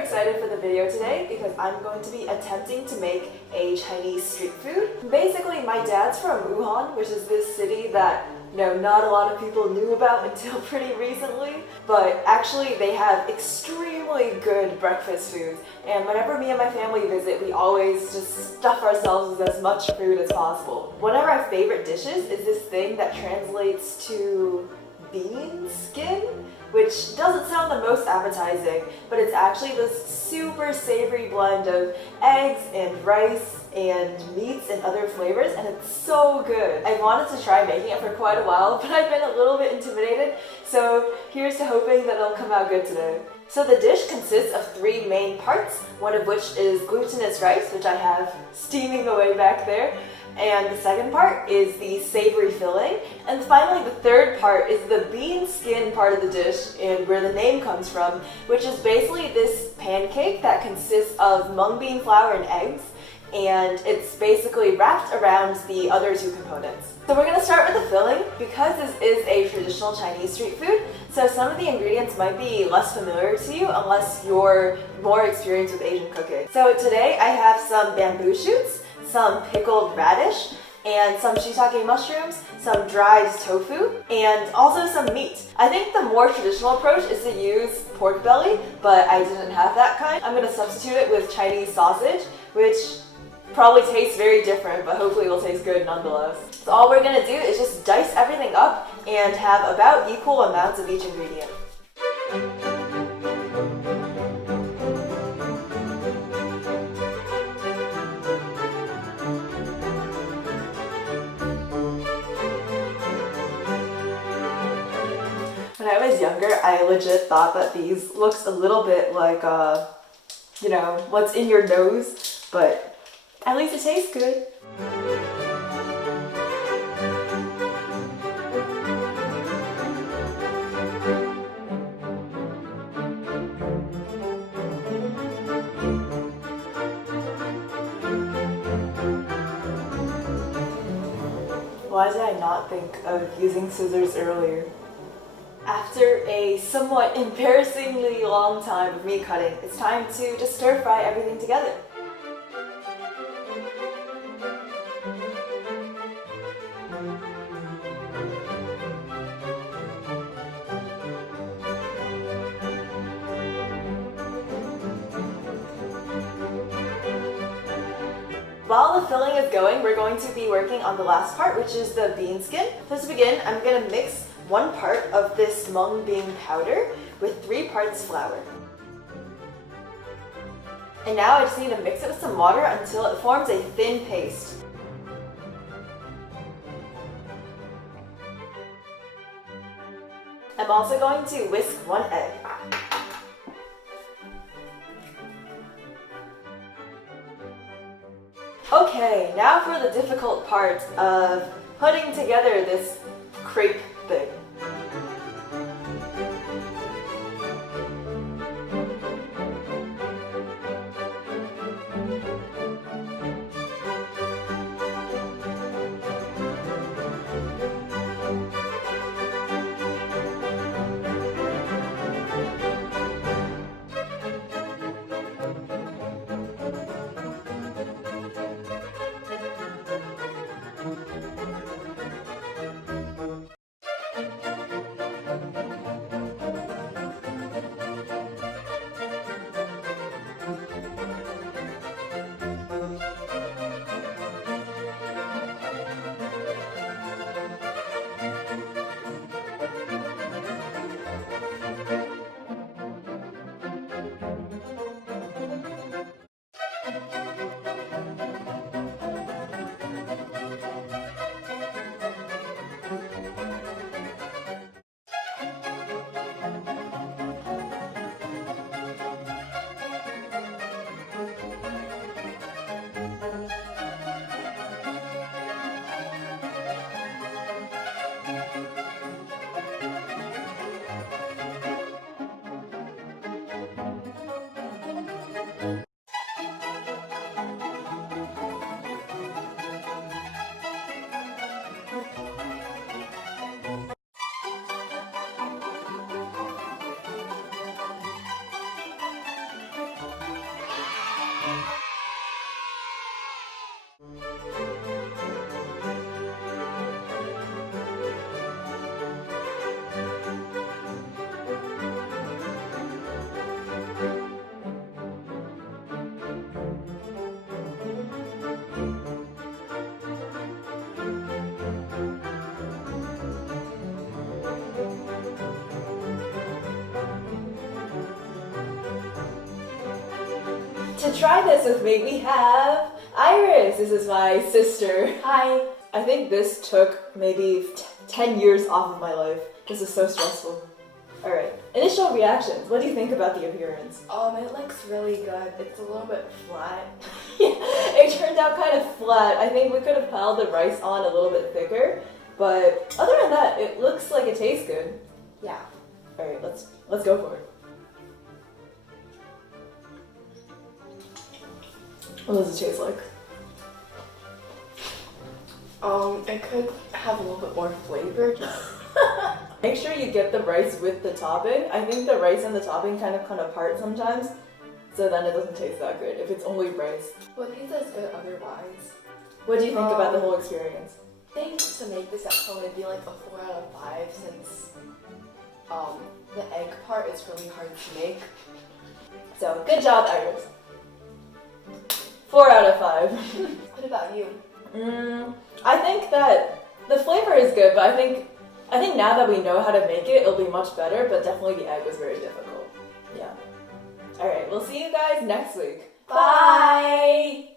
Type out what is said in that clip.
excited for the video today because I'm going to be attempting to make a Chinese street food. Basically, my dad's from Wuhan, which is this city that not a lot of people knew about until pretty recently, but actually they have extremely good breakfast foods, and whenever me and my family visit, we always just stuff ourselves with as much food as possible. One of our favorite dishes is this thing that translates to bean skin, which doesn't sound the most appetizing, but it's actually this super savory blend of eggs and rice and meats and other flavors, and it's so good. I wanted to try making it for quite a while, but I've been a little bit intimidated, so here's to hoping that it'll come out good today. So the dish consists of 3 main parts, one of which is glutinous rice, which I have steaming away back there, and the second part is the savory filling, and finally the third part is the bean skin part of the dish, and where the name comes from, which is basically this pancake that consists of mung bean flour and eggs, and it's basically wrapped around the other 2 components. So we're going to start with the filling because this is a traditional Chinese street food, so some of the ingredients might be less familiar to you unless you're more experienced with Asian cooking. So today I have some bamboo shoots, some pickled radish, and some shiitake mushrooms, some dried tofu, and also some meat. I think the more traditional approach is to use pork belly, but I didn't have that kind. I'm going to substitute it with Chinese sausage, which probably tastes very different, but hopefully will taste good nonetheless. So all we're going to do is just dice everything up and have about equal amounts of each ingredient. When I was younger, I legit thought that these looked a little bit like, what's in your nose, but at least it tastes good. Why did I not think of using scissors earlier? After a somewhat embarrassingly long time of me cutting, it's time to just stir fry everything together. While the filling is going, we're going to be working on the last part, which is the bean skin. So to begin, I'm going to mix 1 part of this mung bean powder with 3 parts flour. And now I just need to mix it with some water until it forms a thin paste. I'm also going to whisk 1 egg. Okay, now for the difficult part of putting together this crepe thing. To try this with me, we have Iris. This is my sister. Hi. I think this took maybe 10 years off of my life. This is so stressful. Alright, initial reactions. What do you think about the appearance? It looks really good. It's a little bit flat. Yeah, it turned out kind of flat. I think we could have piled the rice on a little bit thicker, but other than that, it looks like it tastes good. Yeah. Alright, let's go for it. What does it taste like? It could have a little bit more flavor. Make sure you get the rice with the topping. I think the rice and the topping kind of come apart sometimes, so then it doesn't taste that good if it's only rice. Well, it tastes as good otherwise. What do you think about the whole experience? I think to make this at home it'd be like a 4 out of 5 since the egg part is really hard to make. So, good job, Iris. 4 out of 5. What about you? I think that the flavor is good, but I think now that we know how to make it, it'll be much better, but definitely the egg was very difficult. Yeah. Alright, we'll see you guys next week. Bye!